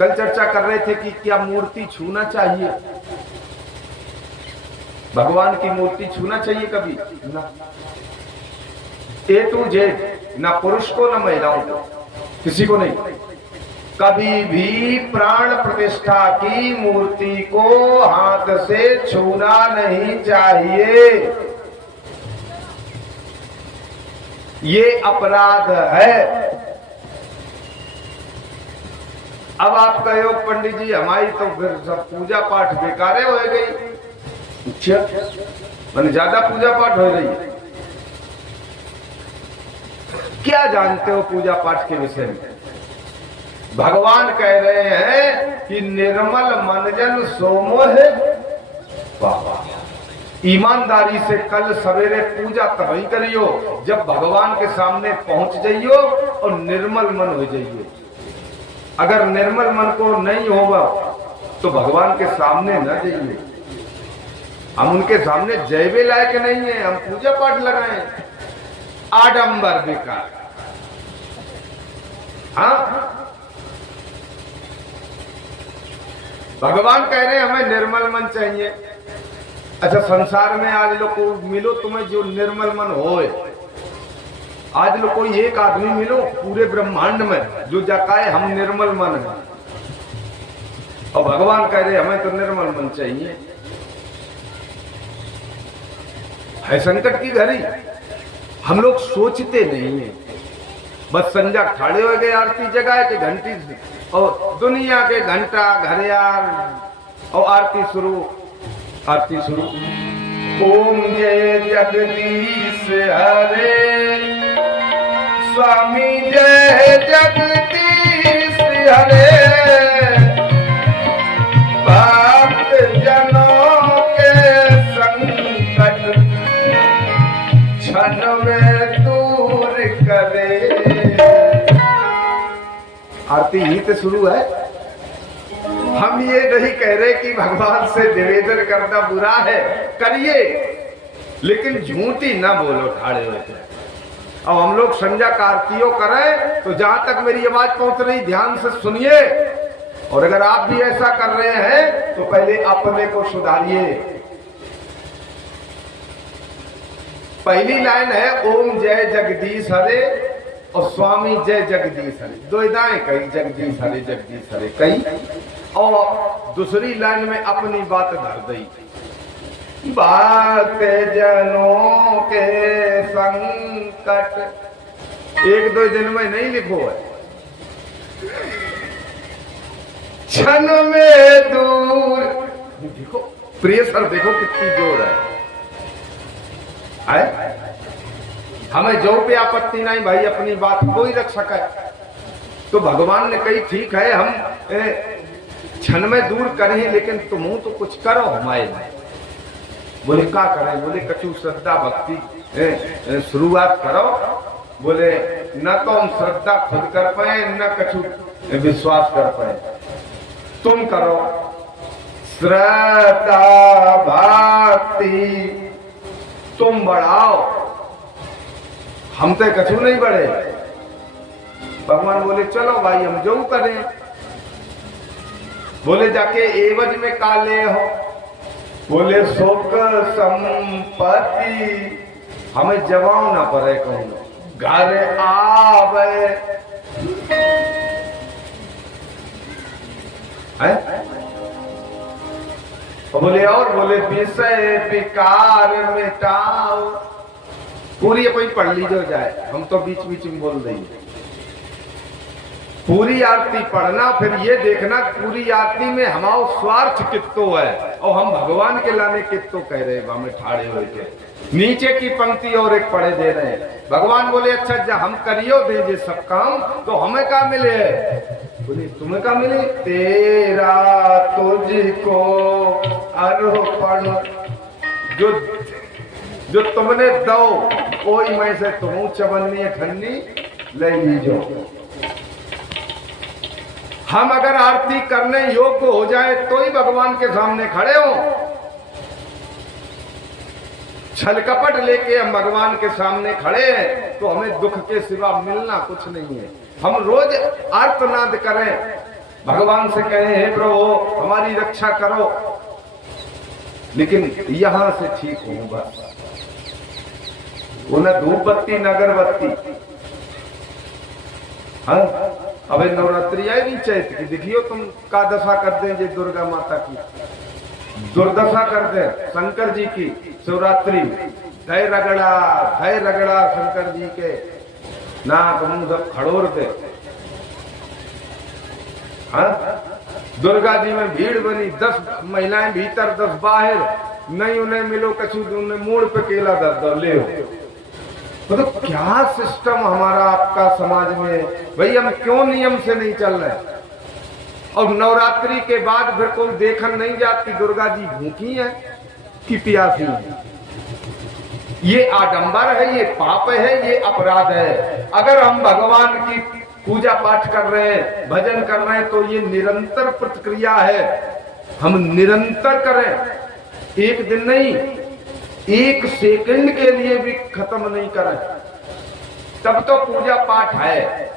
कल चर्चा कर रहे थे कि क्या मूर्ति छूना चाहिए, भगवान की मूर्ति छूना चाहिए कभी ना। ए टू जेड, ना पुरुष को ना महिलाओं को, किसी को नहीं। कभी भी प्राण प्रतिष्ठा की मूर्ति को हाथ से छूना नहीं चाहिए, ये अपराध है। अब आप कहो पंडित जी हमारी तो फिर सब पूजा पाठ बेकार हो गई। अच्छा, मैंने ज्यादा पूजा पाठ हो रही है। क्या जानते हो पूजा पाठ के विषय में? भगवान कह रहे हैं कि निर्मल मनजन सोमो है। बाबा, ईमानदारी से कल सवेरे पूजा तभी करियो जब भगवान के सामने पहुंच जाइयो और निर्मल मन हो जाइयो। अगर निर्मल मन को नहीं होगा तो भगवान के सामने न जाइए। हम उनके सामने जयबे लायक नहीं है, हम पूजा पाठ लगाए, आडंबर बेकार। हाँ, भगवान कह रहे हैं हमें निर्मल मन चाहिए। अच्छा, संसार में आज लोग को मिलो तुम्हें जो निर्मल मन होए। आज लोग कोई एक आदमी मिलो पूरे ब्रह्मांड में जो जकाए हम निर्मल मन है, और भगवान कह रहे हमें तो निर्मल मन चाहिए। है संकट की घड़ी, हम लोग सोचते नहीं है। बस संजा खड़े हो गए आरती जगाए के घंटी और दुनिया के घंटा घड़ियाल और आरती शुरू। ओम जय जगदीश हरे, स्वामी जय जगदीश हरे, भक्त जनों के संकट क्षण में दूर करे। आरती ही तो शुरू है। हम ये नहीं कह रहे कि भगवान से निवेदन करना बुरा है, करिए, लेकिन झूठी ना बोलो ठाड़े होते। अब हम लोग संध्या का आरतियों करें तो जहां तक मेरी आवाज पहुंच रही ध्यान से सुनिए, और अगर आप भी ऐसा कर रहे हैं तो पहले अपने को सुधारिए। पहली लाइन है ओम जय जगदीश हरे और स्वामी जय जगदीश हरे, दो दाएं कही जगदीश हरे कही, और दूसरी लाइन में अपनी बात धर दी, भक्त जनों के संकट। एक दो दिन में नहीं लिखो है, क्षण में दूर। देखो प्रिय सर, देखो कितनी जोर है। हमें जो पे आपत्ति नहीं भाई, अपनी बात कोई रख सके तो भगवान ने कही ठीक है हम क्षण में दूर करें, लेकिन तुम तो कुछ करो हमारे लिए। बोले क्या करें? बोले कछु श्रद्धा भक्ति शुरुआत करो। बोले न तो हम श्रद्धा खुद कर पाए न कछु विश्वास कर पाए, तुम करो श्रद्धा भक्ति, तुम बढ़ाओ, हम तो कछु नहीं बढ़े। भगवान बोले चलो भाई हम जो करें। बोले जाके एवज में काले हो? बोले सुख संपत्ति हमें जवाब ना पड़े, कहूँ घर आवे है? बोले और बोले विषय विकार मिटाओ। पूरी अपनी पढ़ लीजिए जाए, हम तो बीच बीच में बोल देंगे। पूरी आरती पढ़ना, फिर ये देखना पूरी आरती में हमारा स्वार्थ कितो है और हम भगवान के लाने कितो कह रहे हैं। हमें ठाड़े हुए थे नीचे की पंक्ति और एक पढ़े दे रहे हैं। भगवान बोले अच्छा जब हम करियो दीजिए सब काम तो हमें क्या मिले? बोले तुम्हें क्या मिले? तेरा तुझको अर्पण, जो तुमने दो कोई में से तुम चवन्नी ठन्नी ले लीजो। हम अगर आरती करने योग्य हो जाए तो ही भगवान के सामने खड़े हो। छल कपट लेके हम भगवान के सामने खड़े हैं तो हमें दुख के सिवा मिलना कुछ नहीं है। हम रोज आर्तनाद करें भगवान से कहे हे प्रभु हमारी रक्षा करो, लेकिन यहां से ठीक हूं बस। वो न धूप बत्ती न अगरबत्ती। हाँ अबे नवरात्रि आएगी चैत की, देखियो तुम का दशा कर दे जे दुर्गा माता की, दुर्दशा कर दे शंकर जी की शिवरात्रि में। धय रगड़ा शंकर जी के नाक मुंह सब खड़ोर दे। हाँ दुर्गा जी में भीड़ बनी, 10 महिलाएं भीतर 10 बाहर, नहीं उन्हें मिलो कछु, उन्हें मूड पे केला दर ले हो। मतलब तो क्या सिस्टम हमारा आपका समाज में, भाई हम क्यों नियम से नहीं चल रहे। और नवरात्रि के बाद फिर कोई देखन नहीं जाती दुर्गा जी भूखी है कि प्यासी है। ये आडंबर है, ये पाप है, ये अपराध है। अगर हम भगवान की पूजा पाठ कर रहे हैं, भजन कर रहे हैं, तो ये निरंतर प्रतिक्रिया है, हम निरंतर करें, एक दिन नहीं, एक सेकंड के लिए भी खत्म नहीं करें, तब तो पूजा पाठ है,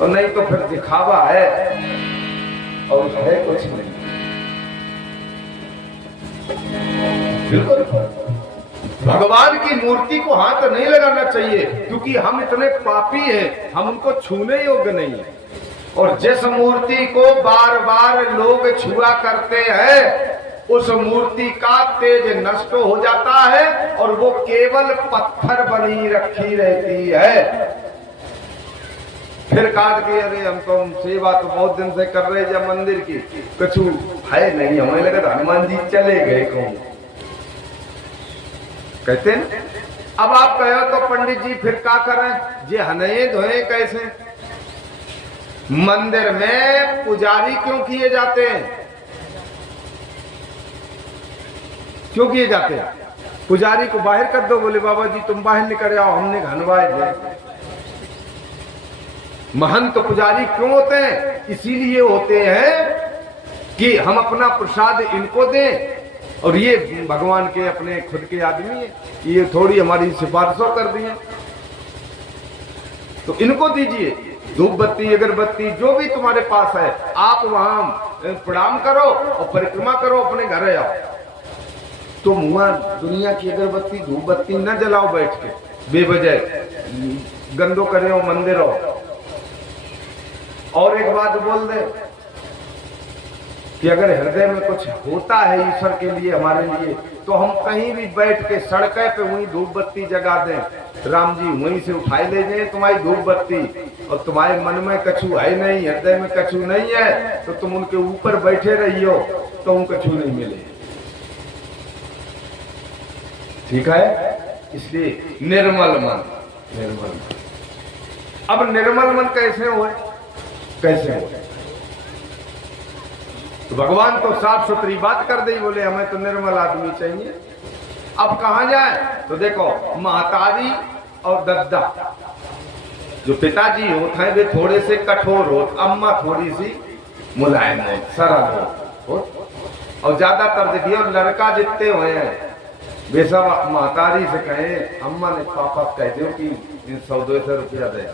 और नहीं तो फिर दिखावा है और है कुछ नहीं। बिल्कुल भगवान की मूर्ति को हाथ नहीं लगाना चाहिए, क्योंकि हम इतने पापी हैं, हम उनको छूने योग्य नहीं है। और जिस मूर्ति को बार बार लोग छुआ करते हैं, उस मूर्ति का तेज नष्ट हो जाता है और वो केवल पत्थर बनी रखी रहती है। फिर काट के अरे हम तो सेवा तो बहुत दिन से कर रहे जब मंदिर की, कछु है नहीं, हमें लगा हनुमान जी चले गए कौन कहते हैं। अब आप कहो तो पंडित जी फिर क्या करें, जे हनये धोए कैसे। मंदिर में पुजारी क्यों किए जाते हैं, क्यों किए जाते हैं? पुजारी को बाहर कर दो, बोले बाबा जी तुम बाहर निकल आओ, हमने घनवाए दे। महंत पुजारी क्यों होते हैं? इसीलिए होते हैं कि हम अपना प्रसाद इनको दें, और ये भगवान के अपने खुद के आदमी है, ये थोड़ी हमारी सिफारिशों कर दी है, तो इनको दीजिए। धूप बत्ती अगरबत्ती जो भी तुम्हारे पास है, आप वहां प्रणाम करो और परिक्रमा करो, अपने घर आओ। तो मुआ दुनिया की अगरबत्ती धूप बत्ती न जलाओ बैठ के बेवजह, गंदो करे हो मंदिर हो। और एक बात बोल दे कि अगर हृदय में कुछ होता है ईश्वर के लिए, हमारे लिए, तो हम कहीं भी बैठ के सड़कें पे वहीं धूप बत्ती जगा दें, राम जी वहीं से उठाए ले जाए तुम्हारी धूप बत्ती, और तुम्हारे मन में कछु है नहीं, हृदय में कछु नहीं है, तो तुम उनके ऊपर बैठे रहियो तो उनको कछु नहीं मिले। ठीक है, इसलिए निर्मल मन, निर्मल मन। अब निर्मल मन कैसे हो, कैसे हो? तो भगवान तो साफ सुथरी बात कर दी, बोले हमें तो निर्मल आदमी चाहिए। अब कहां जाए, तो देखो महतारी और दद्दा, जो पिताजी होते हैं वे थोड़े से कठोर हो, अम्मा थोड़ी सी मुलायम हो, सरल हो, और ज्यादातर देखिए लड़का जितने हुए हैं वे सब महतारी से कहे, अम्मा ने पापा कह दो कि 100-200 रुपया दे,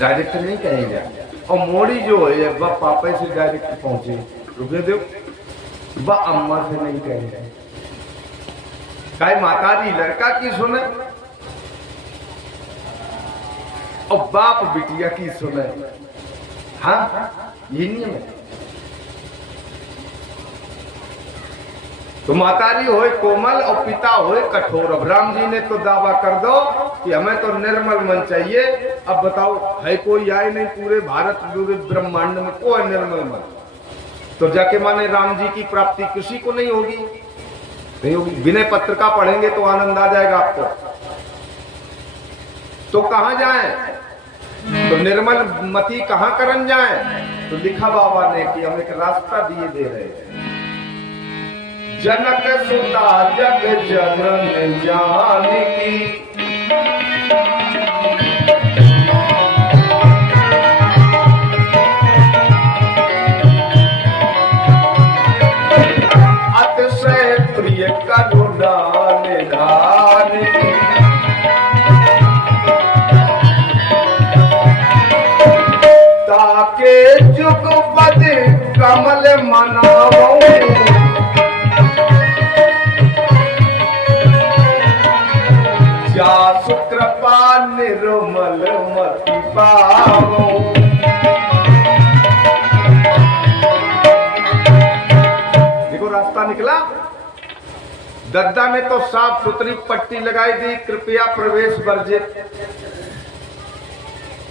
डायरेक्ट नहीं कहेंगे। और मोड़ी जो है वह पापा से डायरेक्ट पहुंचे, रुपये दो, वह अम्मा से नहीं कहेंगे। कहे महतारी लड़का की सुने और बाप बिटिया की सुने। हाँ ये नियम है। तो मातारी होए कोमल और पिता होए कठोर। अब राम जी ने तो दावा कर दो कि हमें तो निर्मल मन चाहिए। अब बताओ है कोई आए नहीं पूरे भारत पूरे ब्रह्मांड में कोई निर्मल मन, तो जाके माने राम जी की प्राप्ति किसी को नहीं होगी, नहीं होगी। विनय पत्रिका पढ़ेंगे तो आनंद आ जाएगा आपको। तो कहां जाएं, तो निर्मल मति कहां करन जाएं? तो लिखा बाबा ने कि हम एक रास्ता दिए दे रहे हैं। जनक सुता जग जनन जानकी, अतिशय प्रिय करुणा निधान की, ताके जुग जुगपद कमल मनावो जासु कृपा निर्मल मति पावो। देखो रास्ता निकला, दद्दा में तो साफ सुथरी पट्टी लगाई दी, कृपया प्रवेश वर्जित।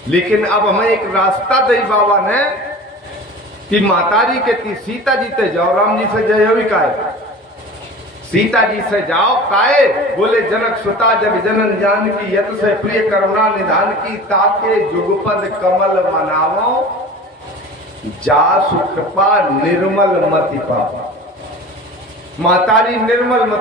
लेकिन अब हमें एक रास्ता दई बाबा ने कि माता जी के ती सीता जी ते जाओ, राम जी से जय हो काहे, सीता जी से जाओ काहे, बोले जनक सुता जब जनन जान की यत से प्रिय करुणा निधान की, ताके जुगपद कमल मनावो जासु कृपा निर्मल मति पावो। मातारी निर्मल मति